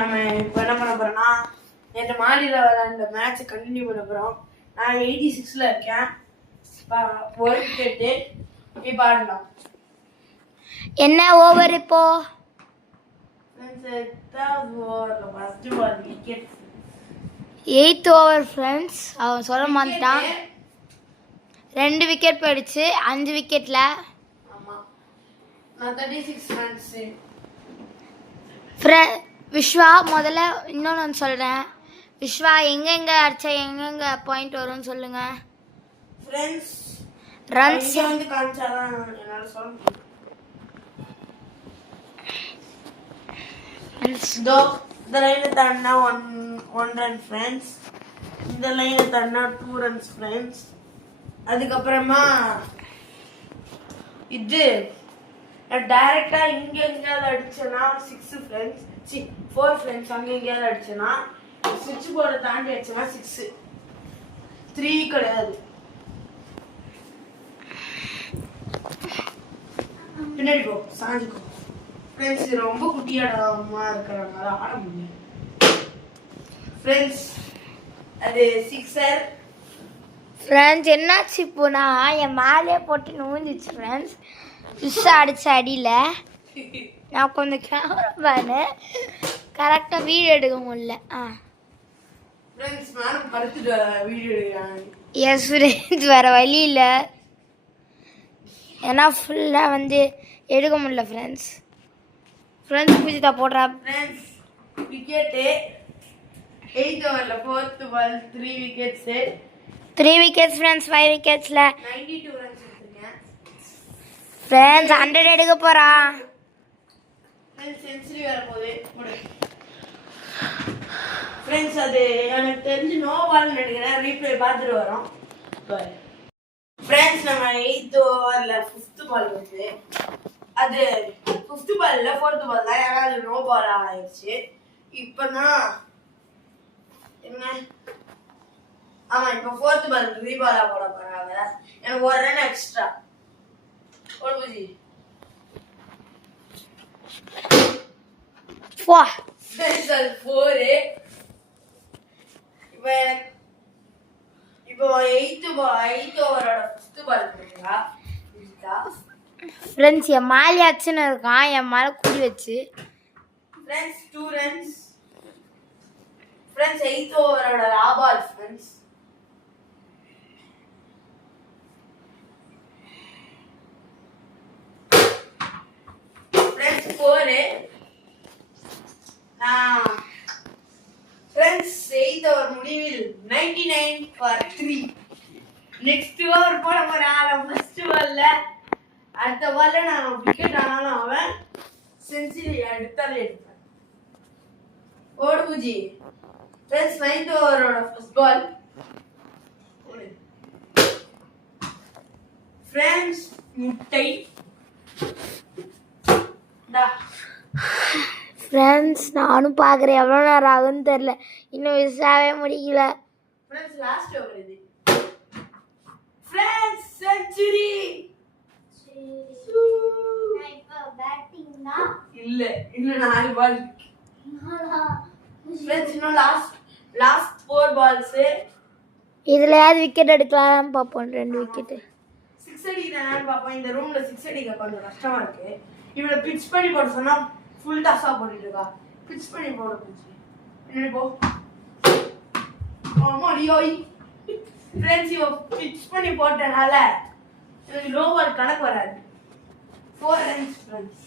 நம்ம இப்போ என்ன பண்ண போறோம்னா நேற்று மாடியில் விளையாண்ட மேட்சை கண்டினியூ பண்ண போகிறோம். நான் 86ல் இருக்கேன். ஒரு விக்கெட்டு இப்போ ஆடலாம். என்ன ஓவர் இப்போ? First ball wicket 8th over friends. அவன் சொல்ல மாட்டான். 2 விக்கெட் போயிடுச்சு 5 விக்கெட்ல. ஆமாம், நான் 36 ரன்ஸ். விஸ்வா முதல்ல இன்னொன்று சொல்கிறேன். விஸ்வா எங்கெங்கே அடிச்சா எங்கெங்கே பாயிண்ட் வரும்னு சொல்லுங்க. ஃப்ரெண்ட்ஸ் ரன்ஸ் வந்து காமிச்சாதான் என்னால் சொல்ல முடியும். இந்த லைனை தாண்டினா 1 ரன் ஃப்ரெண்ட்ஸ். இந்த லைனை தாண்டினா 2 ரன்ஸ் ஃப்ரெண்ட்ஸ். அதுக்கப்புறமா இது டைரக்டா இங்க எங்கேயாவது அடிச்சேன்னா 6 ஃப்ரெண்ட்ஸ். 4 ஃப்ரெண்ட்ஸ். அங்கே எங்கேயாவது அடிச்சேன்னா சுவிட்ச் போர்டை தாண்டி அடிச்சேன்னா 6. 3 கிடையாது. பின்னாடி போ, சாஞ்சுக்கோ ஃப்ரெண்ட்ஸ். இது ரொம்ப குட்டியாடமா இருக்கிறனால ஆட முடியும் ஃப்ரெண்ட்ஸ். அது 6er ஃப்ரெண்ட்ஸ். என்னாச்சு இப்போனா என் மேலே போட்டு நூஞ்சிச்சு ஃப்ரெண்ட்ஸ். விஸ் அடிச்ச அடியில் நான் கொஞ்சம் கேமரா கரெக்டாக வீடியோ எடுக்க முடியல. ஃப்ரெண்ட்ஸ் நானும் படுத்துட்டு வீடியோ எடுக்கிறேன். எஸ் ஃப்ரெண்ட்ஸ், வேறு வழி இல்லை. ஏன்னா ஃபுல்லாக வந்து எடுக்க முடியல ஃப்ரெண்ட்ஸ். ஃப்ரெண்ட்ஸ் பூஜிதா போடுறா. ஃப்ரெண்ட்ஸ் விக்கெட்டு 8th ஓவரில் 4th பால் 3 விக்கெட்ஸு. 3 wickets friends. 5 விக்கெட்ஸில் 92 ரன்ஸ் எடுத்துருக்கேன் ஃப்ரெண்ட்ஸ். 100 எடுக்க போகிறான் ஃப்ரெண்ட்ஸ். செஞ்சுரி வர போகுது ஃப்ரெண்ட்ஸ். அது எனக்கு தெரிஞ்சு நோ பால்னு நினைக்கிறேன். ரீப்ளே பார்த்துட்டு வரோம் ஃப்ரெண்ட்ஸ். நம்ம 8th ஓவரில் 5th பால் வந்து அது 5th பால் இல்லை 4th பால் தான். ஏன்னா அது நோ பால் ஆயிடுச்சு. இப்போ தான் என்ன ஆமாம், இப்போ 4th பால் ரீபாலாக போட போகிறாங்க. எனக்கு 1 ரன் எக்ஸ்ட்ரா. ஒரு பூஜி 4. இப்போ 8th ஓவரோட 5th பால் போடுறா ஃப்ரெண்ட்ஸ். என் மேலே அச்சுன்னு இருக்கான். என் மேலே குடி வச்சு ஃப்ரெண்ட்ஸ் 2 ரன்ஸ் ஃப்ரெண்ட்ஸ். 8th ஓவரோட last ball friends. Friends 4. Friends 8th over முடிவில் 99 for 3. நெக்ஸ்ட் ஓவர் போட போறேன். ஃபர்ஸ்ட் பால்ல அடுத்த பால்ல நான் விக்கெட் ஆனாலும் அவன் செஞ்சுரி எடுத்தாலே எடுப்பேன். ஓடு பூஜி ஃப்ரெண்ட்ஸ். 9th ஓவரோட ஃபர்ஸ்ட் பால் ஃப்ரெண்ட்ஸ். முட்டை ஃப்ரெண்ட்ஸ். நானும் பார்க்குறேன் எவ்வளோ நேரம் ஆகுன்னு தெரில. இன்னும் விசாவே முடியல ஃப்ரெண்ட்ஸ். லாஸ்ட் ஓவர் இது ஃப்ரெண்ட்ஸ். செஞ்சுரி இல்ல, இன்னும் 4 பால் இருக்கு ஃப்ரெண்ட்ஸ். இன்னும் லாஸ்ட் 4 பால்ஸ். இதுலயாவது விக்கெட் எடுக்கலாம் பார்ப்போம். 2 விக்கெட்டு 6 அடிக்கிறானு பார்ப்போம். இந்த ரூம்ல 6 அடிக்க கொஞ்சம் கஷ்டமா இருக்கு. இவனை பிட்ச் பண்ணி போட சொன்னா ஃபுல் டாஸா போட்டுட்டு இருக்கா. பிட்ச் பண்ணி போட போச்சு. என்ன போ ஆமாடியோய் ஃப்ரெண்ட்ஸ். இவ பிட்ச் பண்ணி போட்டனால எனக்கு லோ பால் கணக்கு வராது. 4 ரன்ஸ் ஃப்ரெண்ட்ஸ்.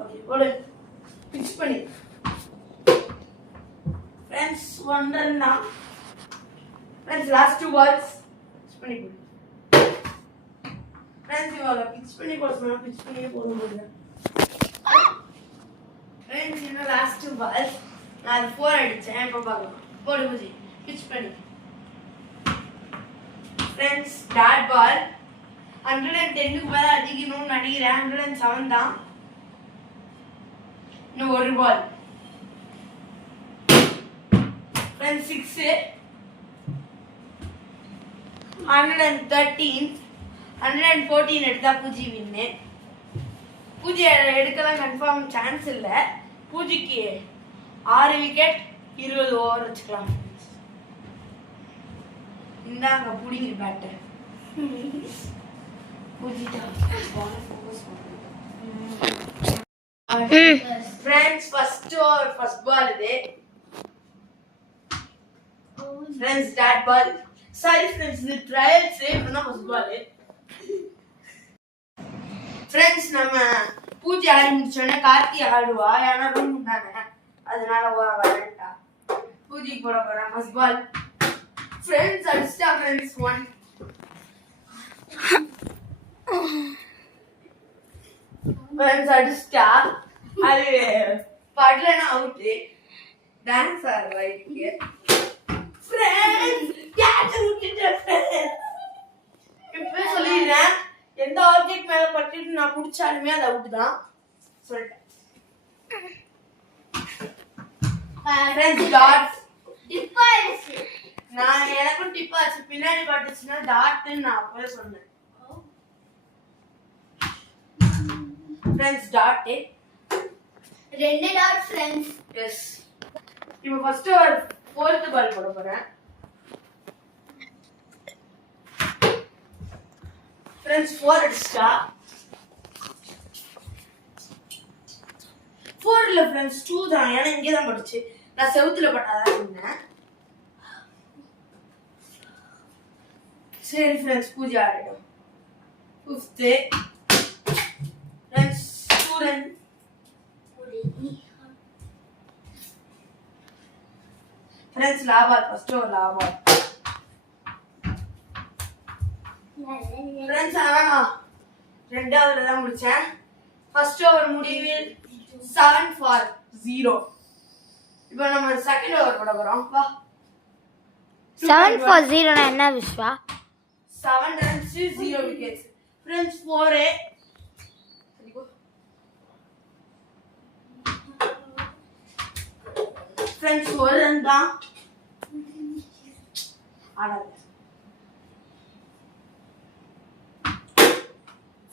ஓகே போடு பிட்ச் பண்ணி ஃப்ரெண்ட்ஸ். 1 ரன் தான் ஃப்ரெண்ட்ஸ். லாஸ்ட் 2 பால்ஸ் பிட்ச் பண்ணி போடு ஃப்ரெண்ட்ஸ். இவங்க பிட்ச் பண்ணி போட சொன்னா பிட்ச் பண்ணியே போட முடியல ஃப்ரெண்ட்ஸ். இன்னும் லாஸ்ட் 2 பால்ஸ். நான் அது 4 அடிச்சேன். இப்போ பார்க்கலாம். போடு பூஜி பிட்ச் பண்ணி ஃப்ரெண்ட்ஸ். டாட் பால் 110க்கு மேலே அடிக்கணும்னு நினைக்கிறேன். 107 தான். இன்னும் 1 பால் ஃப்ரெண்ட்ஸ். 6 113 114 எடுத்தா பூஜி வின்னு. பூஜை எடுக்கலாம் கன்ஃபார்ம் சான்ஸ் இல்லை. பூஜிக்கு 6 விக்கெட் 20 ஓவர் வச்சுக்கலாம். இந்தாங்க புடிங்க பேட்டை. பூஜிட்டா ஃப்ரெண்ட்ஸ் ஃபர்ஸ்ட் பால் இது. Friends dot ball. Sorry friends, இது ட்ரையல்ஸ். இப்பதான் ஃபர்ஸ்ட் பால். ஃப்ரெண்ட்ஸ் நம்ம பூஜை ஆடி முடிச்சோடனே கார்த்தி ஆடுவா. ஏன்னா ரூம் தானே, அதனால வரட்டா. பூஜைக்கு போட போறேன். First ball. ஃப்ரெண்ட்ஸ் அடிச்சிட்டா. ஃப்ரெண்ட்ஸ் 1. ஃப்ரெண்ட்ஸ் அடிச்சிட்டா. அது படலனா அவுட்டு. டான்ஸ் ஆடுறா இங்க. ஃப்ரெண்ட்ஸ் கேட்ச் விட்டுட்டேன். ஃப்ரெண்ட்ஸ் இப்பவே சொல்லிடுறேன், எந்த ஆப்ஜெக்ட் மேல பட்டுட்டு நான் புடிச்சாலுமே அது அவுட் தான் சொல்லிட்டேன். ஃப்ரெண்ட்ஸ் டாட் டிப் ஆயிடுச்சு. நான் எனக்கும் டிப் ஆச்சு. பின்னாடி பட்டுச்சுன்னா டாட்னு நான் அப்பவே சொன்னேன். Friends dot 2 dot friends. Yes. இப்போ ஃபர்ஸ்ட் ஓவர் 4th பால் போட போறேன். ஃப்ரெண்ட்ஸ் 4 அடிச்சா. 4 இல்ல ஃப்ரெண்ட்ஸ் 2 தான். ஏன்னா இங்கே தான் பட்டுச்சு. நான் செவுத்துல பட்டாதான் சொன்னேன். சரி ஃப்ரெண்ட்ஸ் பூஜை ஆடிடும். 5th friends 2 run. Friends last ball. First over last ball. Friends நான் 2வது தான் முடிச்சேன். ஃபர்ஸ்ட் ஓவர் முடிவில் 7 for 0. இப்போ நம்ம செகண்ட் ஓவர் போட போறோம். வா. 7 for 0 னா என்ன Viswa? 7 runs 0 wickets. Friends 4 friends 1 run தான் ஆடாது.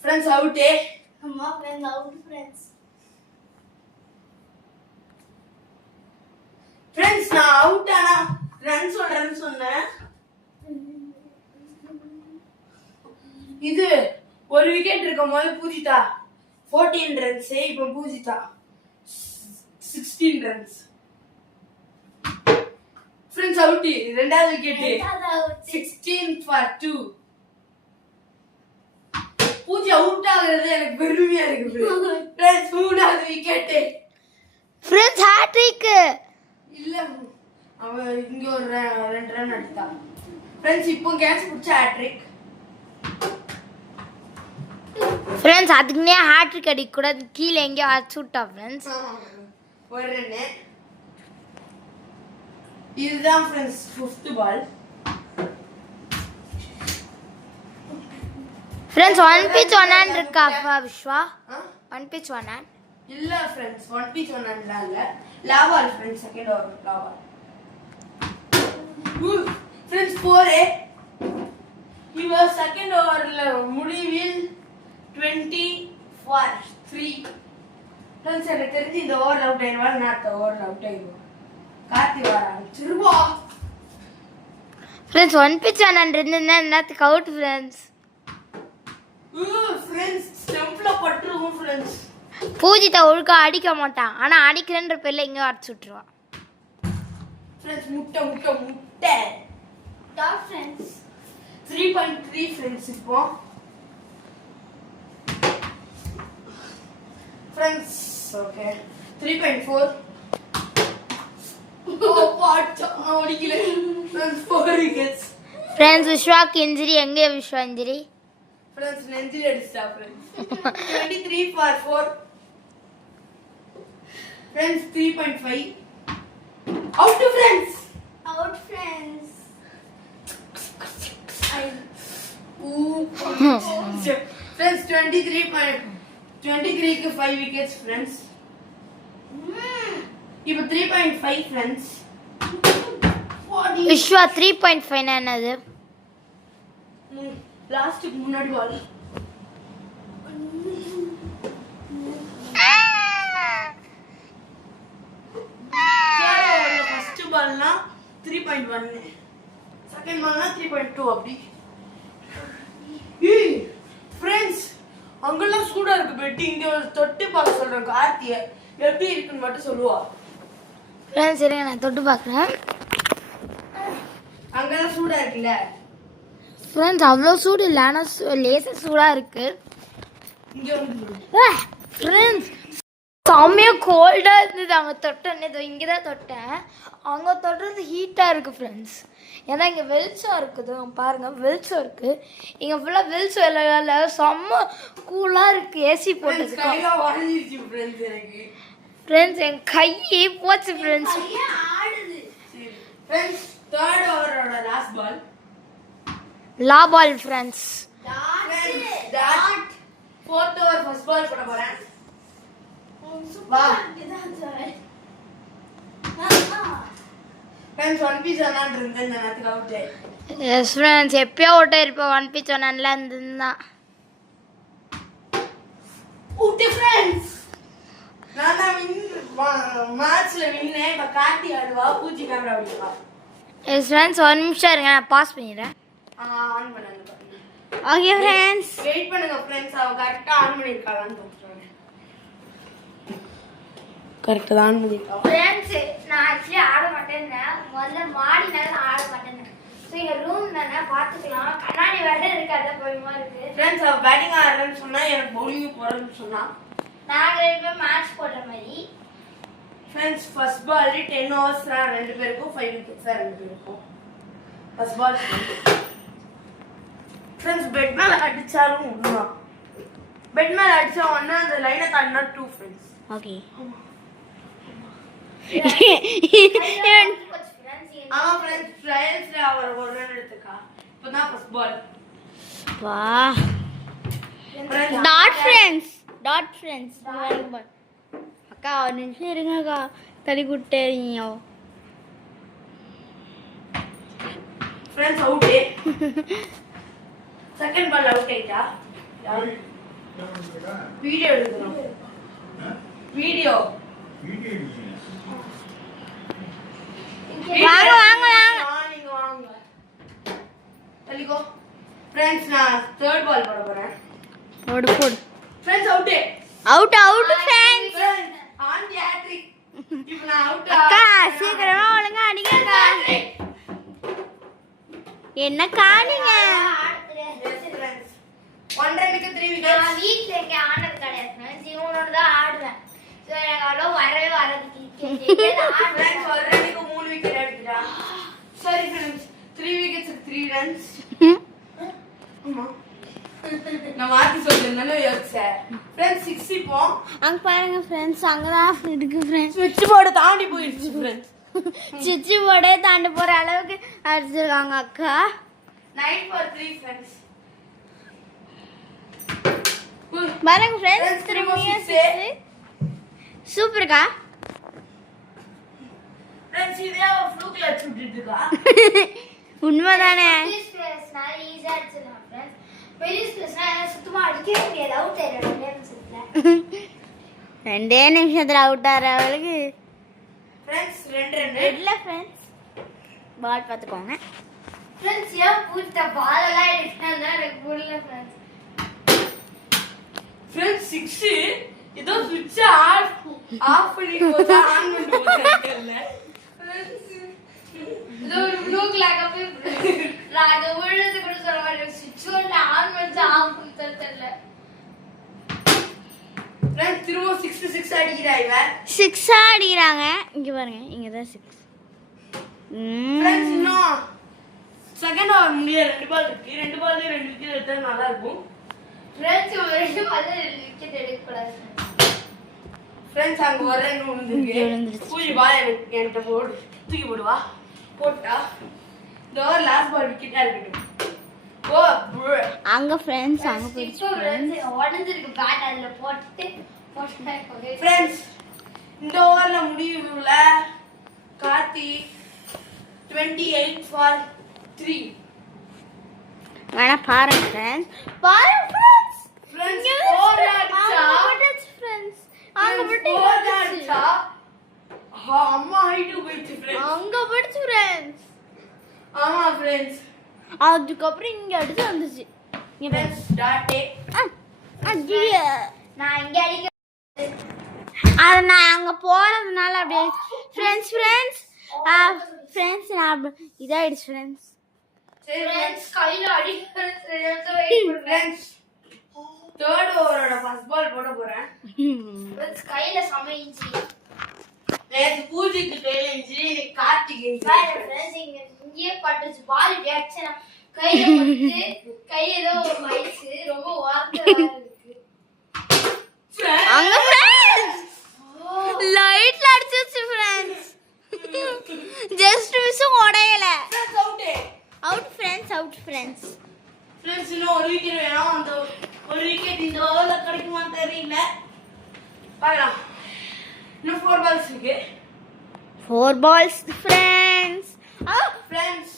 Friends out. அம்மா ஃப்ரெண்ட்ஸ் அவுட். ஃப்ரெண்ட்ஸ் நான் அவுட் ஆனா ரன் சொன்னேன். இது ஒரு விக்கெட் இருக்கும்போது பூஜிதா 14 runs. இப்போ பூஜிதா 16 runs. Friends out. 2வது விக்கெட் 16 for 2. பூஜை அவுட் ஆகுறது எனக்கு பெருமையா இருக்கு. ஃப்ரெண்ட்ஸ் 3வது விக்கெட். Friends hat-trick. இல்ல அவன் இங்க ஒரு 2 ரன் அடிச்சான். ஃப்ரெண்ட்ஸ் இப்போ கேட்ச் பிடிச்ச ஹேட்ரிக். ஃப்ரெண்ட்ஸ் அதுக்குனே ஹேட்ரிக் அடிக்க கூட கீழ எங்கயோ அடிச்சு விட்டா ஃப்ரெண்ட்ஸ். ஒரு ரன். இதுதான் ஃப்ரெண்ட்ஸ் 5th பால். ஃப்ரெண்ஸ் 1 pitch 1 hand இருக்கா விஸ்வா? 1 pitch 1 hand இல்ல ஃப்ரெண்ட்ஸ் 1 pitch 1 hand இல்ல. லாவால் ஃப்ரெண்ட்ஸ் செகண்ட் ஓவர் லாவால். ஃப்ரெண்ட்ஸ் 4 இவ செகண்ட் ஓவர்ல முடிவில் 20 for 3. ஃப்ரெண்ட்ஸ் எனக்கு தெரிஞ்சு இந்த ஓவர் அவுட் ஆயிடுவா. நான் ஓவர் அவுட் ஆயிடுவா. கார்த்தி வரான் திருவா. ஃப்ரெண்ட்ஸ் 1 pitch 1 hand இருந்தா என்னத்துக்கு அவுட் ஃப்ரெண்ட்ஸ்? ஃப்ரெண்ட்ஸ் ஸ்டம்ப்ல பட்டுருவோம் ஃப்ரெண்ட்ஸ். பூஜிதா ஒழுங்கா அடிக்க மாட்டான். ஆனா அடிக்கிறன்ற பேர்ல எங்க அடிச்சு விட்டுருவா. ஃப்ரெண்ட்ஸ் முட்டை டாட் ஃப்ரெண்ட்ஸ் 3.3 ஃப்ரெண்ட்ஸ். இப்போ ஃப்ரெண்ட்ஸ் ஓகே 3.4. ஓ பாட் ஓடிக்கல. Friends 4 wickets. ஃப்ரெண்ட்ஸ் விஸ்வாக்கு இன்ஜரி. எங்க விஸ்வா இன்ஜரி? ஃப்ரெண்ட்ஸ் நெஞ்சில அடிச்சா ஃப்ரெண்ட்ஸ். 23 for 4. ஃப்ரெண்ட்ஸ் 3.5. Out friends. ஃப்ரெண்ட்ஸ் 23 க்கு 5 wickets ஃப்ரெண்ட்ஸ். இப்போ 3.5 ஃப்ரெண்ட்ஸ். விஸ்வா 3.5 என்னது? லாஸ்ட்க்கு முன்னாடி பால். 3.1 செகண்ட் பால்னா 3.2 அப்படி ஃப்ரெண்ட்ஸ் அங்கெல்லாம் சூடா இருக்கு பெட்டி இங்க தொட்டு பார்க்க சொல்றேன் கார்த்திய எப்படி இருக்குன்னு மட்டும் சொல்லுவா ஃப்ரெண்ட்ஸ் இருங்க நான் தொட்டு பார்க்குறேன். அங்கெல்லாம் சூடா இருக்குல்ல ஃப்ரெண்ட்ஸ் அவ்வளோ சூடு இல்லை, ஆனால் லேசாக சூடாக இருக்கு. இங்க வந்து ஃப்ரெண்ட்ஸ் செம்மையாக கோல்டாக இருந்தது அங்கே தொட்டேன். இதோ இங்கே தான் தொட்டேன், அங்கே தொட்டுறது ஹீட்டாக இருக்குது ஃப்ரெண்ட்ஸ். ஏன்னா இங்கே வெளிச்சம் இருக்குது பாருங்கள், வெளிச்சம் இருக்குது. இங்கே ஃபுல்லாக வெளிச்சம் இல்லை, செம்ம கூலாக இருக்குது ஏசி போட்டதுக்கு. கையெல்லாம் உடஞ்சிருச்சு ஃப்ரெண்ட்ஸ் எனக்கு. ஃப்ரெண்ட்ஸ் என் கையே போச்சு ஃப்ரெண்ட்ஸ். ஃப்ரெண்ட்ஸ் தேர்ட் ஓவரோட லாஸ்ட் பால் லா ball friends. Fourth over first ball போட போறேன். வா ஃப்ரெண்ட்ஸ் ஒன் பீஸ் ஆனான் இருந்தேன் இந்த நேரத்துக்கு அவுட். எஸ் ஃப்ரெண்ட்ஸ் எப்பயோ ஓட்ட இருப்பேன் ஒன் பீச் ஒன்னான்ல இருந்துதான். ஊட்டி ஃப்ரெண்ட்ஸ் நான் தான் மேட்ச்ல வின்னே. இப்ப கார்த்தி ஆடுவா, பூச்சி கேமரா விடுவா. எஸ் ஃப்ரெண்ட்ஸ் ஒரு நிமிஷம் இருங்க, நான் பாஸ் பண்ணிடுறேன். ஆன் பண்ணுங்க. ஓகே ஃப்ரெண்ட்ஸ் வெயிட் பண்ணுங்க ஃப்ரெண்ட்ஸ், அவ கரெக்ட்டா ஆன் பண்ணிருக்காளான்னு பாத்துறேன். கரெக்ட்டா ஆன் பண்ணிருக்கா ஃப்ரெண்ட்ஸ். நான் ஆக்சுவலி ஆட மாட்டேன்னு முதல்ல மாடினால ஆட மாட்டேன்னு. ஸோ எங்கள் ரூம் தானே பார்த்துக்கலாம், கண்ணாடி வேற இருக்காது பயமா இருக்கு. ஃப்ரெண்ட்ஸ் அவ பேட்டிங் ஆடுறேன்னு சொன்னா எனக்கு பவுலிங் போறேன்னு சொன்னா நாங்கள் ரெண்டு பேரும் மேட்ச் போடுற மாதிரி. ஃப்ரெண்ட்ஸ் ஃபர்ஸ்ட் பால் 10 ஓவர்ஸ் ரெண்டு பேருக்கும் 5 விக்கெட்ஸ் ரெண்டு பேருக்கும். ஃபர்ஸ்ட் பால் ஃப்ரெண்ட்ஸ் பெட் மேல அடிச்சாலும் உண்மை, பெட் மேல அடிச்சா ஒண்ணு அந்த லைனை தாண்டினா 2 ஃப்ரெண்ட்ஸ். ஓகே ஆமா ஃப்ரெண்ட்ஸ் ட்ரையல்ஸ்ல அவர் ஒரு ரன் எடுத்துக்கா. இப்பதான் ஃபர்ஸ்ட் பால். வா டாட் ஃப்ரெண்ட்ஸ் அக்கா ஒரு நிமிஷம் இருங்க அக்கா, தள்ளி கூட்டேறீங்க. Friends out. Second ball out ஆயிட்டா. வீடியோ எடுக்கணும். வீடியோ வாங்க நீங்க வாங்க தள்ளிக்கோ. ஃப்ரெண்ட்ஸ் நான் தேர்ட் பால் போட போறேன். போடு friends out friends. On hat-trick. இப்போ நான் அவுட். அக்கா சீக்கிரமா ஒழுங்கா அடிங்க அக்கா. என்ன காணிங்க? ஒன் ரன்னுக்கு 3 விக்கெட்ஸ். நான் வீட்ல எங்க ஆடுறது கிடையாது ஃப்ரெண்ட்ஸ், இவனோட தான் ஆடுவேன். சோ எனக்கு அவ்வளோ வரவே வராது. ஃப்ரெண்ட்ஸ் ஒரு ரன்னுக்கு 3 விக்கெட் எடுத்துட்டா. சரி ஃப்ரெண்ட்ஸ் 3 விக்கெட்ஸ்க்கு 3 ரன்ஸ். ஆமா நான் மாத்தி சொல்றேன்னால யோசிச்சேன். ஃப்ரெண்ட்ஸ் 6 இப்போ அங்க பாருங்க ஃப்ரெண்ட்ஸ், அங்கதான் இருக்கு ஃப்ரெண்ட்ஸ். ஸ்விட்ச் போர்டு தாண்டி போயிடுச்சு ஃப்ரெண்ட்ஸ். சுவிட்ச் போர்டே தாண்டி போற அளவுக்கு அடிச்சிருக்காங்க அக்கா. 9 for 3 ஃப்ரெண்ட்ஸ். பாருங்க ஃப்ரெண்ட்ஸ் திரும்பியும் 6. சூப்பர்க்கா. ஃப்ரெண்ட்ஸ் இதே ஒரு ஃப்ளூக்ல சுட்டிட்டு இருக்கா. உண்மைதானே. ஸ்பேஸ்னா ஈஸியா அடிச்சிடலாம் ஃப்ரெண்ட்ஸ். பெரிய ஸ்பேஸ்னா சுத்தமா அடிக்கவே முடியாது, அவுட் ஆயிடும் 2 நிமிஷத்துல அவுட் ஆறவளுக்கு. ஃப்ரெண்ட்ஸ் 2 ரன் இல்ல ஃப்ரெண்ட்ஸ், பால் பாத்துக்கோங்க ஃப்ரெண்ட்ஸ். ஏன் பூத்த பால் எல்லாம் எடுத்தாங்க எனக்கு புரியல ஃப்ரெண்ட்ஸ். ஃப்ரெண்ட்ஸ் 6 இதோ ஸ்விட்ச் ஆஃப் பண்ணி போச்சா ஆன் பண்ணி போச்சா தெரியல. இதோ ஒரு ப்ளூக் லாக போய் லாக விழுது கூட சொல்ல ஸ்விட்ச் போர்ட்ல ஆன் பண்ணா ஆஃப் பண்ண தெரியல. ஃப்ரெண்ட்ஸ் திரும்ப 6 அடிக்கிறா இவன். 6 அடிக்குறாங்க. இங்க பாருங்க, இங்க தான் 6. ஃப்ரெண்ட்ஸ் இன்னும் செகண்ட் ஓவர் முடிய 2 பால் இருக்கு. 2 பால்ல 2 விக்கெட் எடுத்தா நல்லா இருக்கும். ஃப்ரெண்ட்ஸ் ஒரு 2 பால்ல 2 விக்கெட் எடுக்க கூடாது. ஃப்ரெண்ட்ஸ் அங்க ஒரு ரன் விழுந்துருக்கு. பூஜி பால் என்கிட்ட போடு, தூக்கி போடுவா. போட்டா இந்த ஓவர் லாஸ்ட் பால் விக்கெட்டா இருக்கு. ஓ அங்க ஃப்ரெண்ட்ஸ் அங்க போயிடுச்சு. உடைஞ்சிருக்கு பேட், அதுல போட்டு ஃப்ரெண்ட்ஸ் இந்த ஓவர்ல முடிவுல கார்த்தி 28 for 3. வேணா பாருங்க ஃப்ரெண்ட்ஸ், பாருங்க ஃப்ரெண்ட்ஸ். ஃப்ரெண்ட்ஸ் 4 அடிச்சா ஃப்ரெண்ட்ஸ் அங்க போட்டு அடிச்சா அம்மா ஹைட் போயிடுச்சு ஃப்ரெண்ட்ஸ். அங்க போயிடுச்சு ஃப்ரெண்ட்ஸ். அதுக்கப்புறம் இங்கே அடிச்சு வந்துச்சு. நான் இங்கே அடிக்க அது நான் அங்கே போகிறதுனால அப்படியே ஃப்ரெண்ட்ஸ் நான் இதாகிடுச்சு ஃப்ரெண்ட்ஸ். கையில் அடிக்கிறேன். தேர்ட் ஓவரோட ஃபர்ஸ்ட் பால் போட போறேன். கையில சமைச்சு நேத்து பூஜைக்கு கையில இருந்துச்சு, கார்த்திகை இங்கே பட்டுச்சு. பால் அடிச்சு கையில பட்டு கை ஏதோ மயிச்சு ரொம்ப வார்த்தை இருக்கு. அங்க ஃப்ரெண்ட்ஸ் லைட்ல அடிச்சிச்சு ஃப்ரெண்ட்ஸ். ஜஸ்ட் மிஸ் உடையல. Out friends. இன்னும் ஒரு விக்கெட் வேணும். அந்த ஒரு விக்கெட் இந்த ஓவர்ல கிடைக்குமான்னு தெரியல, பார்க்கலாம். இன்னும் 4 balls இருக்கு. 4 balls ஃப்ரெண்ட்ஸ். ஃப்ரெண்ட்ஸ்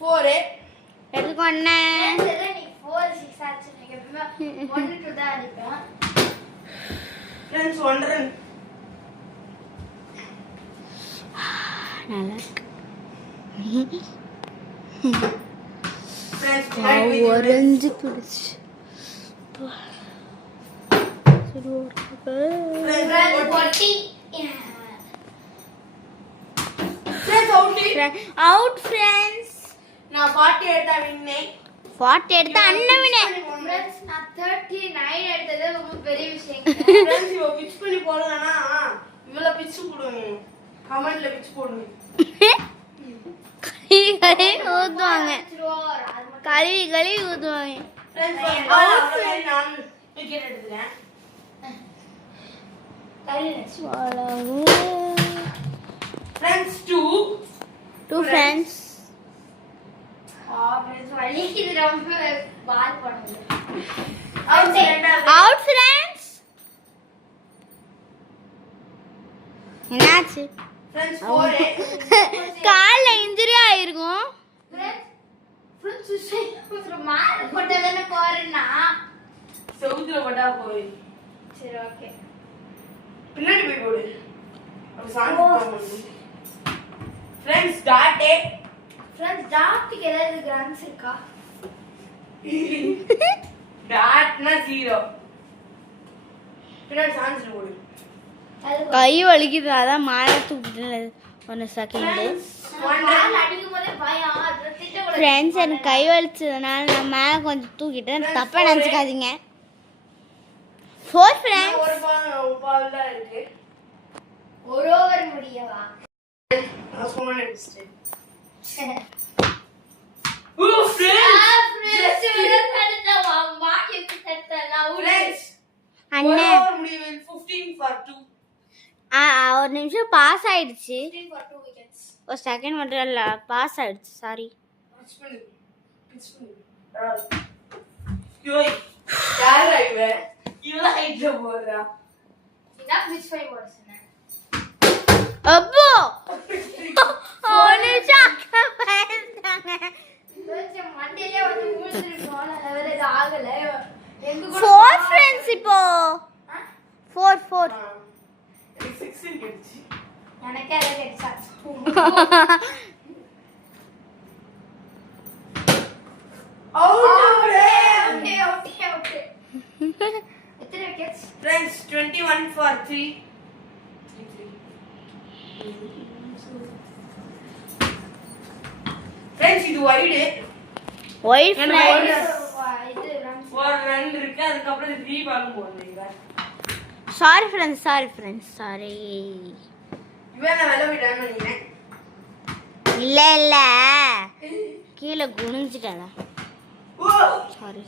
4 எடுத்துக்கோண்ணே. நீ 4 6 ஆச்சு. நீங்க எப்பவுமே 1 2 தான் அடிப்பேன். Friends 1 run. நல்லா ஃப்ரெண்ட்ஸ் orange பிடிச்சு. Out friends. நான் 40 எடுத்தா வின்னே. 40 எடுத்தா அண்ணன் வினே. ஃப்ரெண்ட்ஸ் நான் 39 எடுத்தது ரொம்ப பெரிய விஷயம். ஃப்ரெண்ட்ஸ் இவ பிட்ச் பண்ணி போடலனா இவள பிட்ச் போடுங்க. கமெண்ட்ல பிட்ச் போடுங்க. கழுவி ஊத்துவாங்க. கழுவி ஊத்துவாங்க. ஃப்ரெண்ட்ஸ் நான் விக்கெட் எடுத்துறேன். Friends 2 friends. ஃப்ரெண்ட்ஸ் வலிக்குது ரொம்ப பால் போடுறது. Out friends. என்னாச்சு? ஃப்ரெண்ட்ஸ் 4 கால்ல இன்ஜரி ஆயிருக்கும். ஃப்ரெண்ட்ஸ் மாற போட்டதானே போறேன்னா செவுத்துல பட்டா போய். சரி ஓகே. பின்னாடி போய் போடு. அப்ப சாங் போடு. ஃப்ரெண்ட்ஸ் டாட் ஃப்ரெண்ட்ஸ் டாட்டுக்கு ஏதாவது கிராம்ஸ் இருக்கா? டாட்னா 0. பின்னாடி சாங்ஸ் போடு. கை வலிக்குது, அதான் மாலை தூக்கிட்டு 1 செகண்ட். பால் அடிக்கும் போதே பயம். அது திட்ட கூட ஃப்ரெண்ட்ஸ் எனக்கு கை வலிச்சதுனால நான் மேலே கொஞ்சம் தூக்கிட்டேன். தப்பா நினச்சிக்காதீங்க. 4 ஃப்ரெண்ட்ஸ். ஒரு பால் தான் இருக்கு. ஒரு ஓவர் முடியவா? நான் சொன்ன நெக்ஸ்ட். அண்ணே முடிவில் 15 for 2. ஒரு நிமிஷம் பாஸ் ஆயிடுச்சு. 15 for 2 wickets. ஒரு செகண்ட் மட்டும் இல்லை, பாஸ் ஆயிடுச்சு. சாரி. அப்போ ஒரு நிமிஷம் அக்கா பேசுறாங்க. கொஞ்சம் மண்டையிலே வந்து மூழ்கிருக்கோம். வேற இது ஆகல. எங்க கூட 4 ஃப்ரெண்ட்ஸ் இப்போ. 4 எனக்கே அதை கிடைச்சா. ஓகே. எத்தனை விக்கெட்ஸ்? Friends 21 for 3. Friends இது wide. ஒயிட் என்ன ஃப்ரெண்ட்ஸ். இது runs. ஒரு ரன் இருக்கு, அதுக்கு அப்புறம் 3 பால் போடுறீங்க. Sorry friends, sorry. இவன் வெல்ல விட்டான்னு நினைக்கிறேன். இல்ல கீழே குனிஞ்சிட்டேன். சாரி.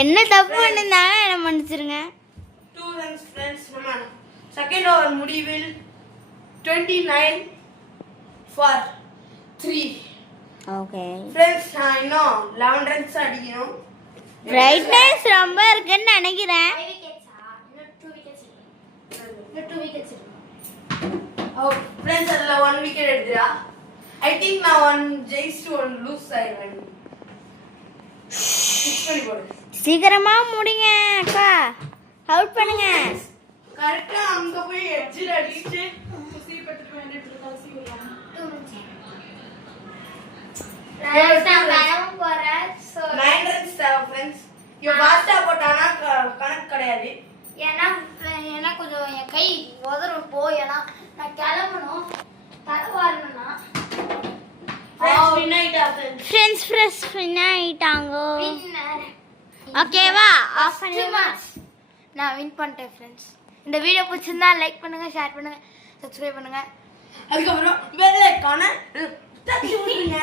என்ன தப்பு பண்ணிருந்தாங்க என்ன மன்னிச்சிருங்க. 2 runs friends. நம்ம செகண்ட் ஓவர் முடிவில் 29 for 3. ஓகே friends நான் இன்னும் 11 runs அடிக்கணும். பிரைட்னஸ் ரொம்ப இருக்குன்னு நினைக்கிறேன். 5 wickets ஆ? இன்னும் 2 wickets இருக்கு. இன்னும் 2 wickets இருக்கு. friends அதுல 1 wicket எடுத்துடா. I think நான் 1 ஜெயிச்சு 1 லூஸ் ஆயிடுவேன். சீக்கிரமா முடிங்க அக்கா, அவுட் பண்ணுங்க. கரெக்ட்டா அங்க போய் எட்ஜ்ல அடிச்சு குசி பட்டுட்டு வேண்டிட்டு கலசி விடலாம். 2 minutes. நான் கிளம்ப போறேன். ஸோ 9 runs தேவை ஃப்ரெண்ட்ஸ். இவ ஃபாஸ்டா போட்டானா கணக்கு கிடையாது. ஏன்னா கொஞ்சம் என் கை உதறும் போ. ஏன்னா நான் கிளம்பணும். தரவாரணும்னா ஃப்ரெண்ட்ஸ் வின் ஆயிட்டாங்க. ஓகேவா? ஆஃப் பண்ணிடுமா? நான் வின் பண்ணிட்டேன் ஃப்ரெண்ட்ஸ். இந்த வீடியோ பிடிச்சிருந்தா லைக் பண்ணுங்க, ஷேர் பண்ணுங்க, சப்ஸ்கிரைப் பண்ணுங்க. அதுக்கப்புறம் பெல் ஐகானை தட்டி விடுங்க.